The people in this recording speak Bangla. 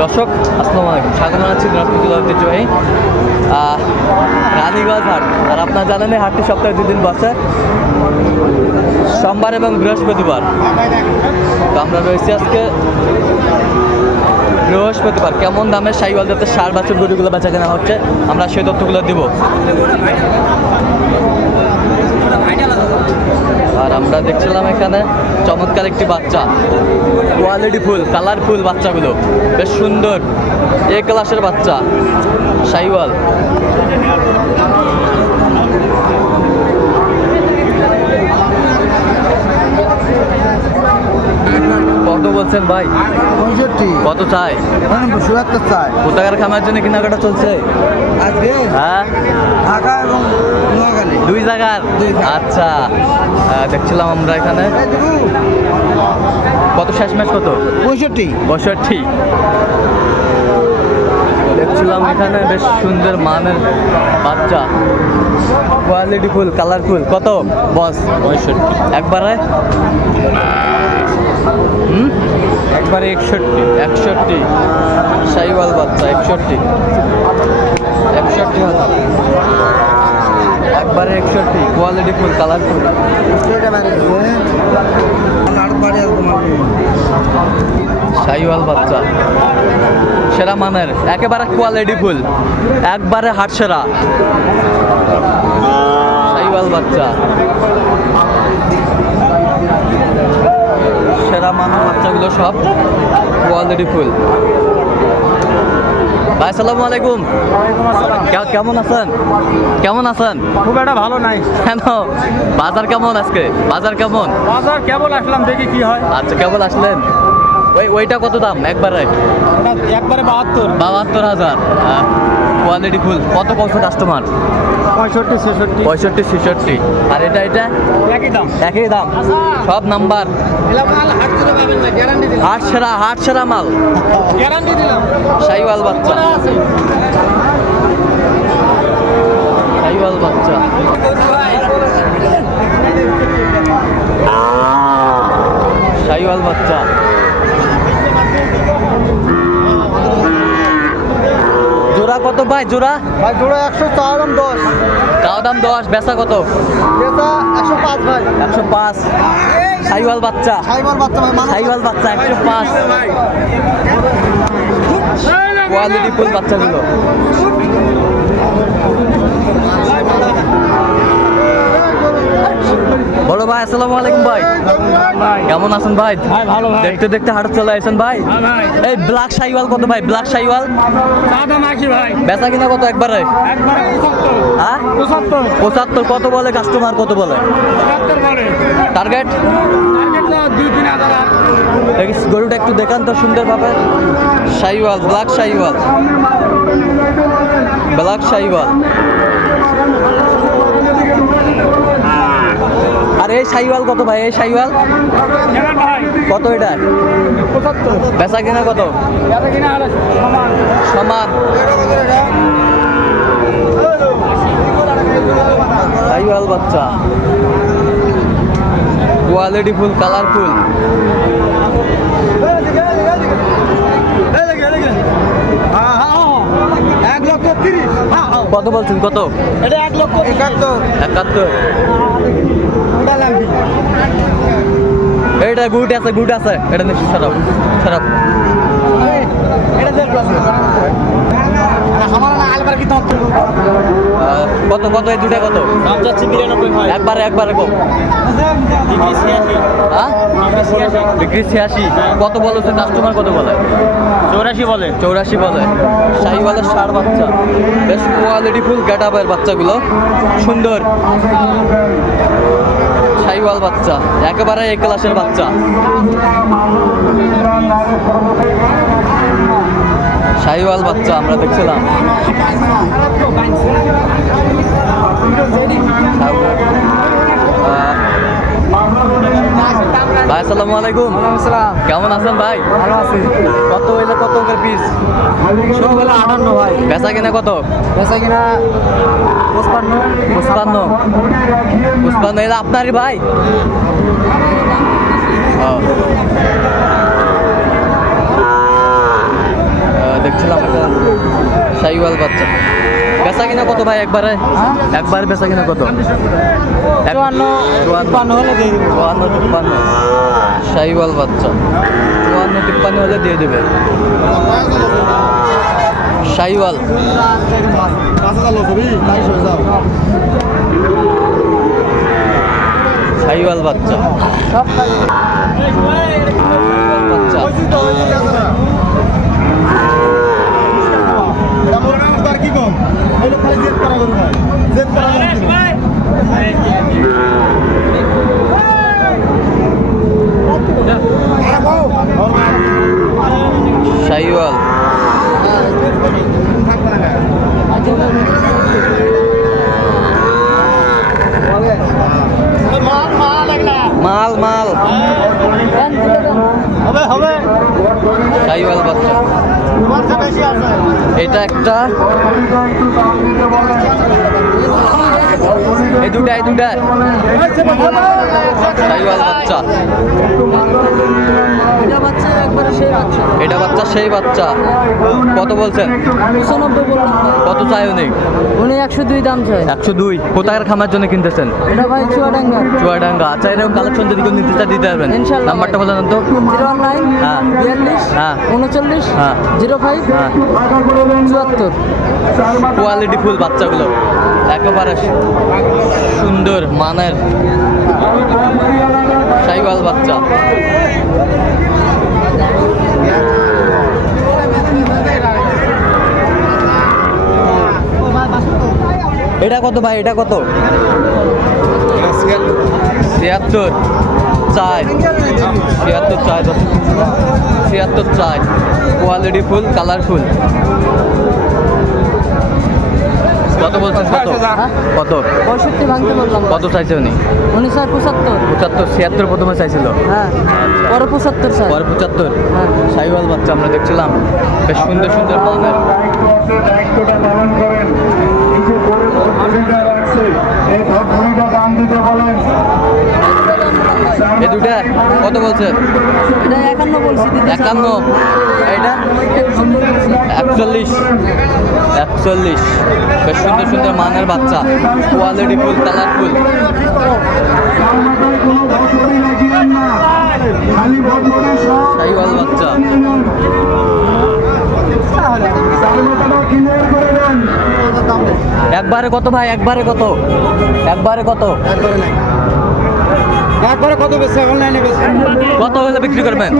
দর্শক, আসসালামু আলাইকুম। স্বাগত জানাচ্ছি দিনাজপুর ঐতিহ্যবাহী রানীগঞ্জ হাট। আর আপনার জানেন হাটটি সপ্তাহে দুদিন বসে। সোমবার এবং বৃহস্পতিবার। তো আমরা রয়েছি আজকে বৃহস্পতিবার। কেমন দামে সাইওয়াল যাতে সার বাছুর গরুগুলো বেচা কেনা হচ্ছে, আমরা সেই তথ্যগুলো দিব। আর আমরা দেখছিলাম এখানে চমৎকার একটি বাচ্চা। কোয়ালিটি ফুল কালারফুল বাচ্চাগুলো। বেশ সুন্দর। এ ক্লাসের বাচ্চা সাইওয়াল কত বলছেন ভাই? পঁয়ষট্টি। কত চাই চুয়াত্তর চাই কোথাকার খামার জন্য কেনাকাটা চলছে? আজকে? হ্যাঁ। ঢাকা এবং নোয়াখালী। দুই জায়গার? আচ্ছা। দেখছিলাম আমরা এখানে। কত শেষ ম্যাচ কত? পঁয়ষট্টি। পঁয়ষট্টি। দেখছিলাম এখানে বেশ সুন্দর মানের বাচ্চা। কোয়ালিটি ফুল কালারফুল কত? বস। পঁয়ষট্টি। একবারে? হুম? একবারে একষট্টি। একষট্টি। সাইওয়াল বাচ্চা একষট্টি। একষট্টি হাজার। একবারে একষট্টি। কোয়ালিটি ফুল কালারফুল সাইওয়াল বাচ্চা। সেরা মানের। একেবারে কোয়ালিটি ফুল। একবারে হাট সেরা। সাইওয়াল বাচ্চা। সেরা মানের বাচ্চাগুলো সব কোয়ালিটি ফুল ভাই আসসালামু আলাইকুম। কেমন আছেন? কেমন আছেন? খুব একটা ভালো নাই। কেন? বাজার কেমন আজকে? বাজার কেমন? বাজার কেবল আসলাম দেখি কি হয়। আচ্ছা কেবল আসলেন? ওই ওইটা কত দাম? একবারে? একবারে বাহাত্তর। বাহাত্তর হাজার। কোয়ালিটি ফুল কত কত কাস্টমার পঁয়ষট্টি ছেষট্টি। পঁয়ষট্টি ছেষট্টি। আর এটা এটা? একই দাম। একই দাম। সব নাম্বার। হাট সেরা হাট সেরা মাল। গ্যারান্টি দিলাম। সাইওয়াল বাচ্চা। সাইওয়াল বাচ্চা। সাইওয়াল বাচ্চা। জোড়া কত ভাই জোড়া? ভাই জোড়া একশো চার দাম দশ। কাও দাম দশ বেচা কত? বেচা একশো পাঁচ ভাই। একশো পাঁচ। সাইওয়াল বাচ্চা। সাইওয়াল বাচ্চা সাইওয়াল বাচ্চা একশো পাঁচ। কোয়ালিটি ফুল বাচ্চাগুলো। বড় ভাই আসসালামু আলাইকুম ভাই। কেমন আছেন ভাই? ভাই, ভালো ভাই। দেখতে দেখতে হাট চলে আসেন ভাই? হ্যাঁ এই ব্ল্যাক সাইওয়াল কত ভাই? ব্ল্যাক ভাই। বেচা কিনা কত একবারে? পঁচাত্তর। হ্যাঁ? পঁচাত্তর। কত বলে কাস্টমার কত বলে? টার্গেট গরুটা একটু দেখান তো সুন্দরভাবে। শাইওয়াল ব্ল্যাক শাইওয়াল ব্ল্যাক শাইওয়াল এই শাইওয়াল কত ভাই? এই শাইওয়াল কত এটা? বেচা কিনা কত? সমান। শাইওয়াল বাচ্চা। কোয়ালিটি ফুল কালারফুল কত বলছেন? কত? এটা এক লক্ষ একাত্তর একাত্তর। এইটা গুড আছে গুড আছে। এটা নিশ্চয় খারাপ খারাপ এটা কত কত এই দুটা কত? দাম যাচ্ছে বিরানব্বই ভাই। একবারে একবারে কম। ছিয়াশি। হ্যাঁ? বিক্রি ছিয়াশি। কত বলেছে কাস্টমার কত বলে? চৌরাশি বলে। চৌরাশি বলে। শাহিওয়ালের ষাট বাচ্চা। বেশ কোয়ালিটি ফুল গেট আপের বাচ্চাগুলো। সুন্দর। শাহিওয়াল বাচ্চা একেবারে এক ক্লাসের বাচ্চা। শাহিওয়াল বাচ্চা আমরা দেখছিলাম। ভাই আসসালামু আলাইকুম। কেমন আছেন ভাই? ভালো আছি। টাকা পিস সব হলো আটান্ন ভাই। বেচা কিনা কত? বেচা কিনা পঁচপান্ন। পঁচপান্ন। পঁচপান্ন এটা আপনারই ভাই? দেখছিলাম সাইওয়াল বাচ্চা। বেচা কিনা কত ভাই একবারে? হ্যাঁ? একবারে বেচা কিনা কত? চুয়ান্ন। চুয়ান্ন হলে দিয়ে দিব। চুয়ান্ন চুয়ান্ন। সাইওয়াল বাচ্চা। চুয়ান্ন তিপ্পান্ন হলে দিয়ে দেবে। শাহিওয়াল। শাহিওয়াল বাচ্চা। বাচ্চা কি কম এগুলো খালি জেদ করা করব ভাই জেদ করা শাহিওয়াল মাল মাল হবে হবে শাহিওয়াল বাচ্চা। এটা একটা এই দুটা এই দুটা। বাচ্চা। এটা বাচ্চা একবারে সেই বাচ্চা। এটা বাচ্চা সেই বাচ্চা। কত বলছেন। কত চাই উনি? উনি একশো দুই দাম চাই একশো দুই। কোথাকার খামার জন্য কিনতেছেন? এটা ভাই চুয়াডাঙ্গা। চুয়াডাঙ্গা। আচ্ছা এরকম কালেকশন যদি কেউ নিতে চায় দিতে পারবেন। নাম্বারটা বলে দেন তো। জিরো নাইন হ্যাঁ। বিয়াল্লিশ হ্যাঁ। উনচল্লিশ হ্যাঁ। জিরো ফাইভ হ্যাঁ। চুয়াত্তর। কোয়ালিটি ফুল বাচ্চাগুলো। একেবারে সুন্দর মানের সাইওয়াল বাচ্চা। এটা কত ভাই? এটা কত? ছিয়াত্তর চাই। ছিয়াত্তর চাই ছিয়াত্তর চাই। কোয়ালিটি ফুল কালারফুল কত বলছেন কত? কত? পঁয়ষট্টি ভাঙতে বললাম। কত চাইছে উনি? উনি স্যার পঁচাত্তর। পঁচাত্তর ছিয়াত্তর প্রথমে চাইছিল? হ্যাঁ। পরে পঁচাত্তর স্যার পরে পঁচাত্তর? হ্যাঁ। সাইওয়াল বাচ্চা আমরা দেখছিলাম। বেশ সুন্দর সুন্দর মানের দায়িত্বটা পালন করেন এই যে গরিব রাখছে। এই দিতে বলেন। এই দুটা কত বলছে? এটা একান্ন বলছি একান্ন। এইটা? একচল্লিশ। একচল্লিশ। বেশ সুন্দর সুন্দর মানের বাচ্চা। কোয়ালিটি ফুল কালারফুল সাইওয়াল বাচ্চা। একবারে কত ভাই? একবারে কত? একবারে কত? একবারে কত বেশি অনলাইনে বেশি কত হলে বিক্রি করবেন?